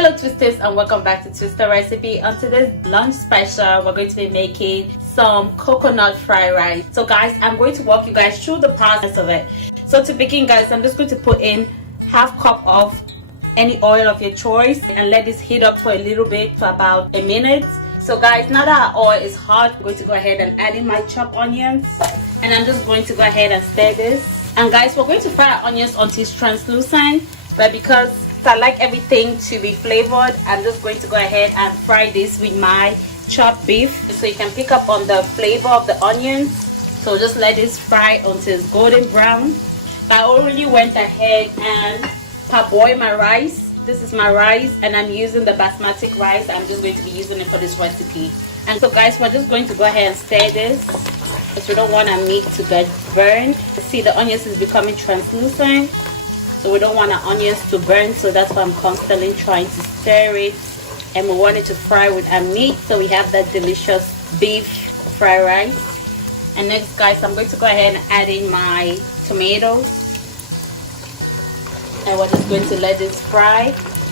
Hello Twisters, and welcome back to Twister Recipe. On today's lunch special, we're going to be making some coconut fried rice. So guys, I'm going to walk you guys through the process of it. So to begin guys, I'm just going to put in half cup of any oil of your choice and let this heat up for a little bit for about a minute. So guys, now that our oil is hot, I'm going to go ahead and add in my chopped onions, and I'm just going to go ahead and stir this. And guys, we're going to fry our onions until it's translucent, but because I like everything to be flavored, I'm just going to go ahead and fry this with my chopped beef so you can pick up on the flavor of the onions. So just let this fry until it's golden brown. I already went ahead and parboiled my rice. This is my rice, and I'm using the Basmati rice. I'm just going to be using it for this recipe. And so guys, we're just going to go ahead and stir this because we don't want our meat to get burned. See, the onions is becoming translucent, so we don't want our onions to burn, so that's why I'm constantly trying to stir it. And we want it to fry with our meat, so we have that delicious beef fried rice. And next guys, I'm going to go ahead and add in my tomatoes, and we're just going to let this fry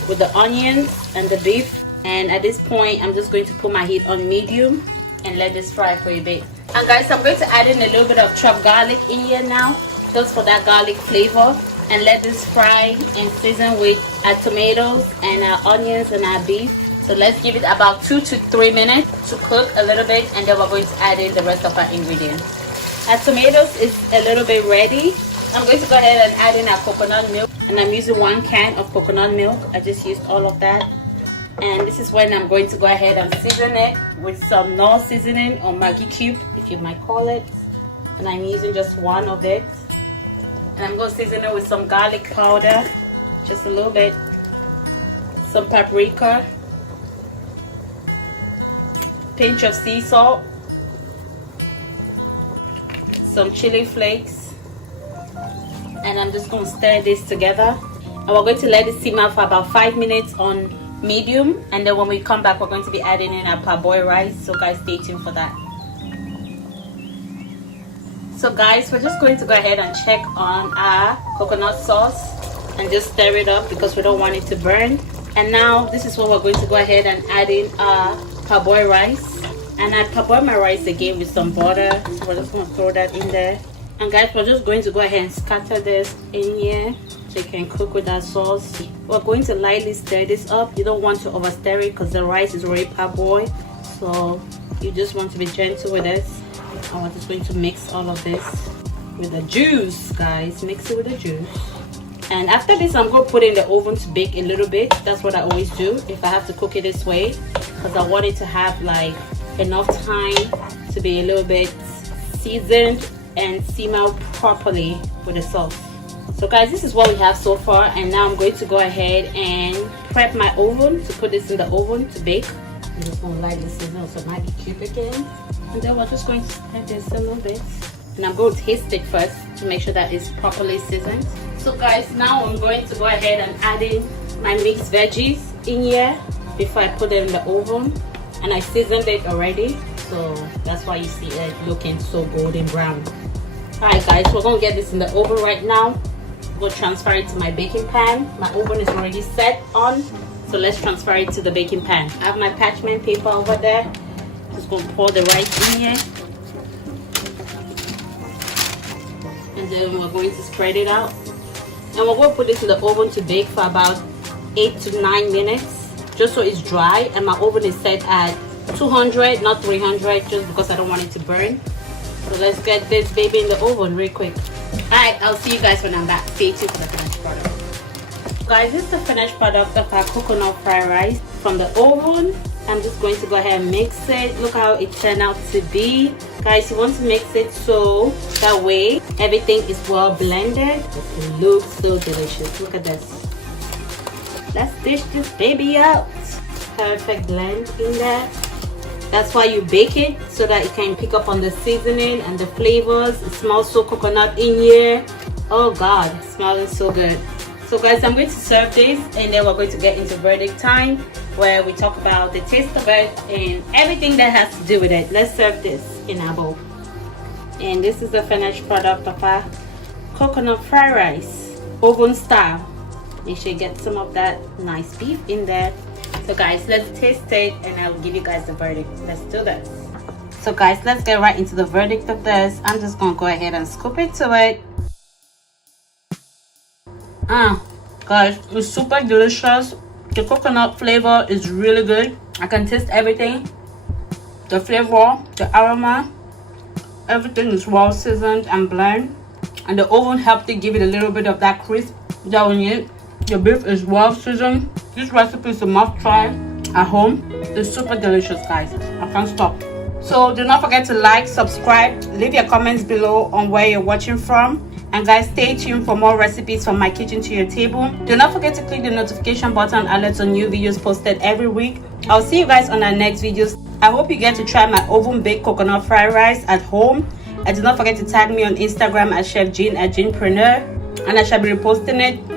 with the onions and the beef. And at this point, I'm just going to put my heat on medium and let this fry for a bit. And guys, I'm going to add in a little bit of chopped garlic in here now, just for that garlic flavor. And let this fry and season with our tomatoes and our onions and our beef. So let's give it about 2 to 3 minutes to cook a little bit, and then we're going to add in the rest of our ingredients. Our tomatoes is a little bit ready. I'm going to go ahead and add in our coconut milk, and I'm using 1 can of coconut milk. I just used all of that. And this is when I'm going to go ahead and season it with some Knorr seasoning or Maggi cube, if you might call it. And I'm using just 1 of it. And I'm going to season it with some garlic powder, just a little bit, some paprika, pinch of sea salt, some chili flakes, and I'm just going to stir this together. And we're going to let it simmer for about 5 minutes on medium, and then when we come back, we're going to be adding in our parboiled rice. So guys, stay tuned for that. So guys, we're just going to go ahead and check on our coconut sauce and just stir it up because we don't want it to burn. And now this is what we're going to go ahead and add in our parboiled rice. And I parboiled my rice again with some butter, so we're just going to throw that in there. And guys, we're just going to go ahead and scatter this in here so you can cook with that sauce. We're going to lightly stir this up. You don't want to over stir it because the rice is already parboiled, so you just want to be gentle with it. And we're just going to mix all of this with the juice, guys. Mix it with the juice. And after this, I'm going to put it in the oven to bake a little bit. That's what I always do if I have to cook it this way, because I want it to have like enough time to be a little bit seasoned and simmer properly with the sauce. So guys, this is what we have so far, and now I'm going to go ahead and prep my oven to put this in the oven to bake. I'm just going to lightly season some Maggi cube again. And then we're just going to spread this a little bit, and I'm going to taste it first to make sure that it's properly seasoned. So guys, now I'm going to go ahead and add in my mixed veggies in here before I put it in the oven, and I seasoned it already, so that's why you see it looking so golden brown. Alright guys, we're going to get this in the oven right now. I'm going to transfer it to my baking pan. My oven is already set on, so let's transfer it to the baking pan. I have my parchment paper over there. Just going to pour the rice in here, and then we're going to spread it out, and we're going to put this in the oven to bake for about 8 to 9 minutes, just so it's dry. And my oven is set at 200, not 300, just because I don't want it to burn. So let's get this baby in the oven real quick. Alright, I'll see you guys when I'm back. Stay tuned for the finished product. Guys, this is the finished product of our coconut fried rice from the oven. I'm just going to go ahead and mix it. Look how it turned out to be. Guys, you want to mix it so that way everything is well blended. It looks so delicious. Look at this. Let's dish this baby out. Perfect blend in there. That's why you bake it, so that it can pick up on the seasoning and the flavors. It smells so coconut in here. Oh God, it's smelling so good. So guys, I'm going to serve this, and then we're going to get into verdict time, where we talk about the taste of it and everything that has to do with it. Let's serve this in our bowl. And this is the finished product of our coconut fried rice, oven style. Make sure you get some of that nice beef in there. So guys, let's taste it and I'll give you guys the verdict. Let's do this. So guys, let's get right into the verdict of this. I'm just gonna go ahead and scoop it to it. Guys, it's super delicious. The coconut flavor is really good. I can taste everything. The flavor, the aroma, everything is well seasoned and blend. And the oven helped to give it a little bit of that crisp that we need. The beef is well seasoned. This recipe is a must try at home. It's super delicious, guys. I can't stop. So do not forget to like, subscribe, leave your comments below on where you're watching from. And guys, stay tuned for more recipes from my kitchen to your table. Do not forget to click the notification button alerts on new videos posted every week. I'll see you guys on our next videos. I hope you get to try my oven baked coconut fried rice at home. And do not forget to tag me on Instagram at cheffjeanne@jeanepreneur, and I shall be reposting it